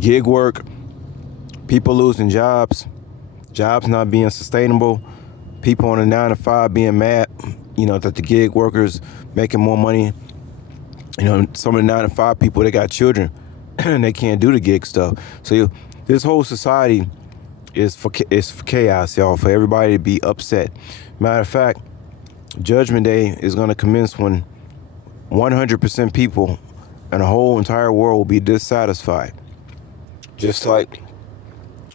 Gig work, people losing jobs, jobs not being sustainable, people on a 9 to 5 being mad, that the gig workers making more money. Some of the 9 to 5 people, they got children and they can't do the gig stuff. So this whole society is for chaos, y'all, for everybody to be upset. Matter of fact, Judgment Day is going to commence when 100% people in the whole entire world will be dissatisfied. Just like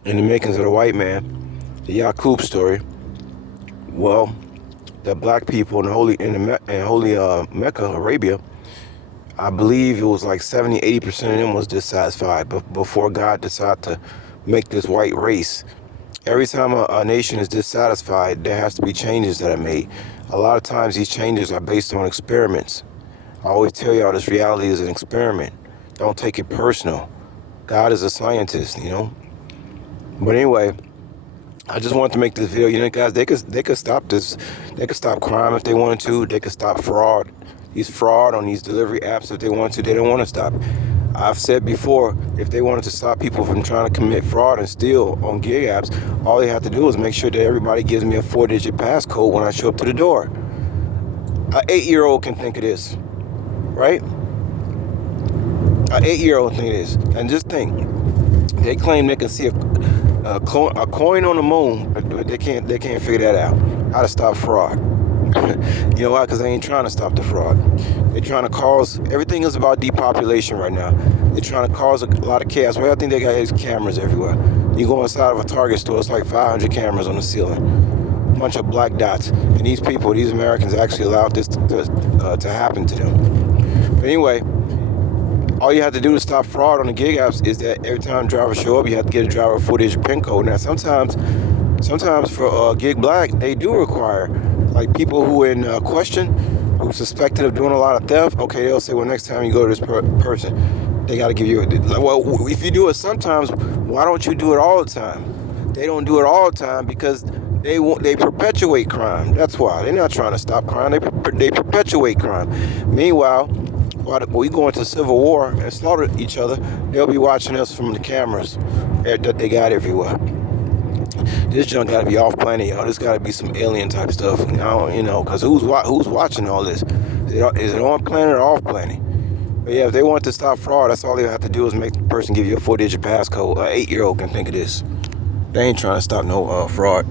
in the makings of the white man, the Yaqub story. Well, the black people in holy Mecca, Arabia, I believe it was like 70-80% of them was dissatisfied before God decided to make this white race. Every time a nation is dissatisfied, there has to be changes that are made. A lot of times these changes are based on experiments. I always tell y'all this reality is an experiment. Don't take it personal. God is a scientist, But anyway, I just wanted to make this video. Guys, they could stop this. They could stop crime if they wanted to. They could stop fraud. These fraud on these delivery apps if they want to. They don't want to stop. I've said before, if they wanted to stop people from trying to commit fraud and steal on gig apps, all they have to do is make sure that everybody gives me a 4-digit passcode when I show up to the door. An 8-year-old can think of this, right? An 8-year-old think of this. And just think, they claim they can see a coin on the moon, but they can't figure that out. How to stop fraud. You know why? Because they ain't trying to stop the fraud. They're trying to cause, everything is about depopulation right now. They're trying to cause a lot of chaos. Well, I think they got these cameras everywhere. You go inside of a Target store, it's like 500 cameras on the ceiling. A bunch of black dots. And these Americans actually allowed this to happen to them. But anyway, all you have to do to stop fraud on the gig apps is that every time drivers show up, you have to get a driver a 4-digit PIN code. Now, sometimes for Gig Black, they do require, like people who in question, who suspected of doing a lot of theft. Okay, they'll say, well, next time you go to this person, they got to give you well, if you do it sometimes, why don't you do it all the time? They don't do it all the time because they perpetuate crime. That's why. They're not trying to stop crime. They perpetuate crime. Meanwhile, while we go into civil war and slaughter each other, they'll be watching us from the cameras that they got everywhere. This junk got to be off planet, y'all. This got to be some alien type stuff, because who's watching all this? Is it on planet or off planet? But yeah, if they want to stop fraud, that's all they have to do is make the person give you a 4-digit passcode. An 8-year-old can think of this. They ain't trying to stop no fraud.